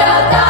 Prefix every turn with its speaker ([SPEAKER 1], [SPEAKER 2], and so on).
[SPEAKER 1] shall die.